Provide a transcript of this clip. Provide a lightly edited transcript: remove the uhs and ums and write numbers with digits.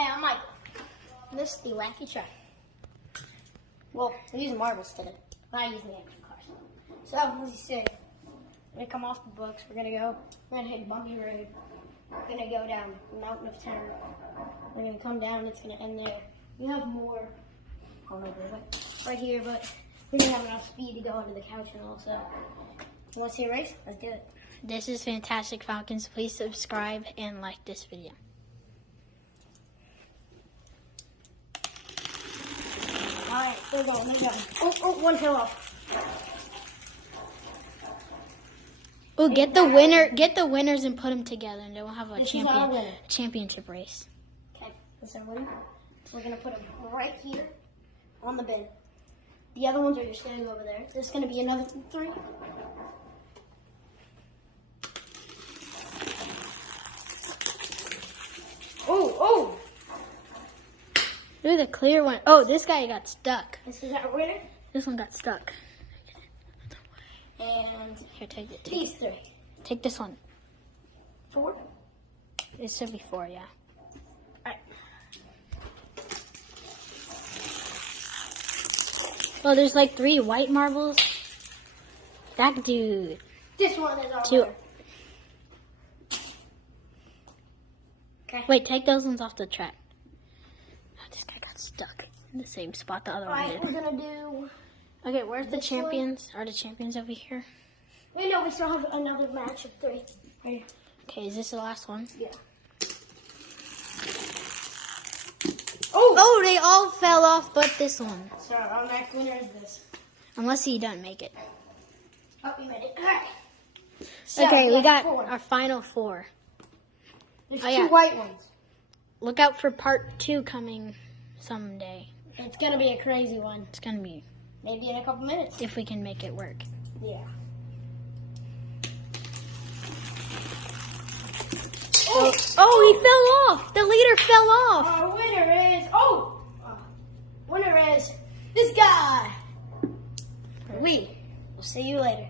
Hey, I'm Michael. This is the Wacky Truck. Well, we're using marbles today. We're not using the action cars. So, as you say, we're gonna come off the books. We're gonna hit Bumpy Road. We're gonna go down the Mountain of Terror. We're gonna come down. It's gonna end there. We have more. I don't know where, but right here. But we're gonna have enough speed to go into the couch and also. You want to see a race? Let's do it. This is Fantastic Falcons. Please subscribe and like this video. Alright, we're going. Let's go. Oh, one fell off. Oh, get the winners and put them together, and then we'll have a This is our winner. championship race. Okay, this is our winner. We're gonna put them right here on the bin. The other ones are just standing over there. This is gonna be another 3. Oh! Ooh, the clear one. Oh, this guy got stuck. This is our winner. This one got stuck. And Here, take it. these 3. Take this one. 4. It should be 4, yeah. Alright. Well, there's like 3 white marbles. That dude. This one is our 2. winner. Okay. Wait, take those ones off the track. Oh, this guy got stuck in the same spot the other one Alright, did. we're gonna do. Okay, where's the this champions? Are the champions over here? Wait, no, we still have another match of 3. Right here. Okay, is this the last one? Yeah. Oh, they all fell off but this one. So our next winner is this. Unless he doesn't make it. Oh, we made it. Alright. So, Okay, we have got 4. our final 4. There's Oh, 2 yeah. white ones. Look out for part 2 coming someday. It's gonna be a crazy one. It's gonna be, Maybe in a couple minutes. if we can make it work. Yeah. Oh, he fell off! The leader fell off! Our winner is winner is this guy. We'll see you later.